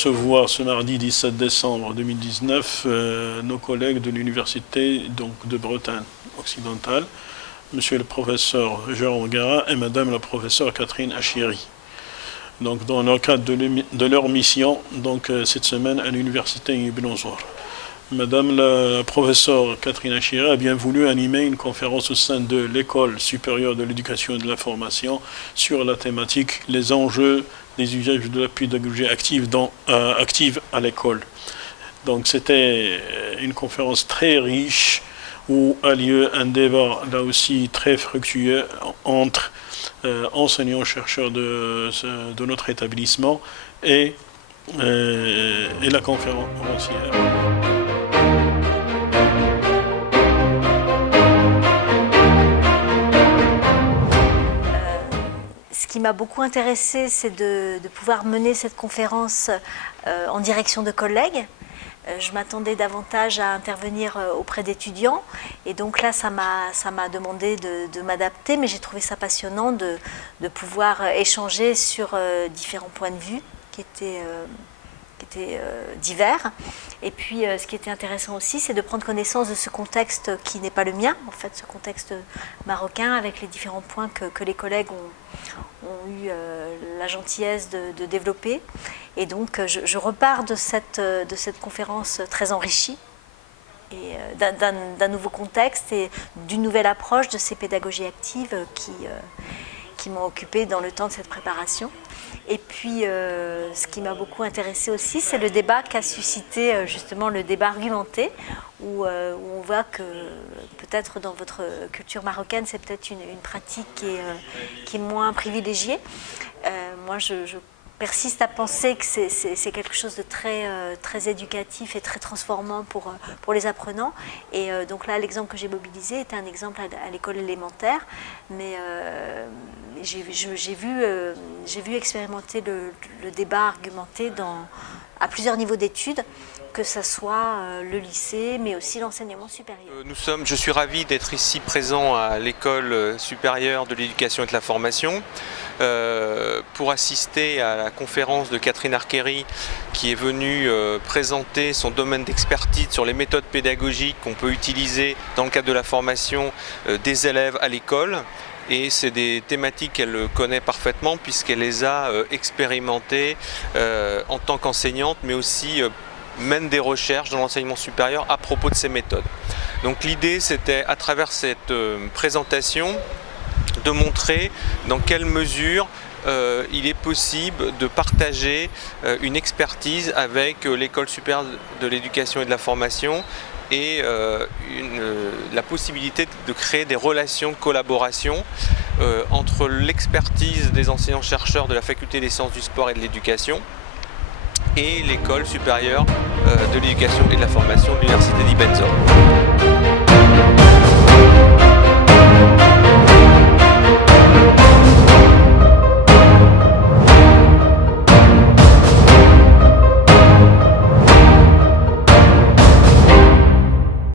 recevoir ce mardi 17 décembre 2019 nos collègues de l'Université de Bretagne occidentale, Monsieur le professeur Jérôme Gara et Madame la professeure Catherine Achiri. Donc, dans le cadre de leur mission cette semaine à l'Université Ibn Zour. Madame la professeure Catherine Achiri a bien voulu animer une conférence au sein de l'École supérieure de l'éducation et de la formation sur la thématique « Les enjeux des usages de la pédagogie active à l'école ». Donc c'était une conférence très riche où a lieu un débat là aussi très fructueux entre enseignants-chercheurs de notre établissement et la conférencière. Ce qui m'a beaucoup intéressée, c'est de pouvoir mener cette conférence en direction de collègues. Je m'attendais davantage à intervenir auprès d'étudiants et donc là ça m'a demandé de m'adapter, mais j'ai trouvé ça passionnant de pouvoir échanger sur différents points de vue qui étaient divers. Et puis ce qui était intéressant aussi, c'est de prendre connaissance de ce contexte qui n'est pas le mien, en fait, ce contexte marocain avec les différents points que les collègues ont eu la gentillesse de développer. Et donc je repars de cette conférence très enrichie et d'un nouveau contexte et d'une nouvelle approche de ces pédagogies actives qui m'ont occupée dans le temps de cette préparation. Et puis, ce qui m'a beaucoup intéressée aussi, c'est le débat qu'a suscité justement le débat argumenté, où on voit que peut-être dans votre culture marocaine, c'est peut-être une pratique qui est moins privilégiée. Moi, je persiste à penser que c'est quelque chose de très éducatif et très transformant pour les apprenants. Et donc là, l'exemple que j'ai mobilisé était un exemple à l'école élémentaire, mais j'ai vu expérimenter le débat argumenté à plusieurs niveaux d'études, que ce soit le lycée, mais aussi l'enseignement supérieur. Je suis ravi d'être ici présent à l'École supérieure de l'éducation et de la formation pour assister à la conférence de Catherine Achiri qui est venue présenter son domaine d'expertise sur les méthodes pédagogiques qu'on peut utiliser dans le cadre de la formation des élèves à l'école. Et c'est des thématiques qu'elle connaît parfaitement puisqu'elle les a expérimentées en tant qu'enseignante, mais aussi mène des recherches dans l'enseignement supérieur à propos de ces méthodes. Donc l'idée, c'était à travers cette présentation de montrer dans quelle mesure il est possible de partager une expertise avec l'École supérieure de l'éducation et de la formation et la possibilité de créer des relations de collaboration entre l'expertise des enseignants-chercheurs de la Faculté des sciences du sport et de l'éducation et l'École supérieure de l'éducation et de la formation de l'Université d'Ibn Zour.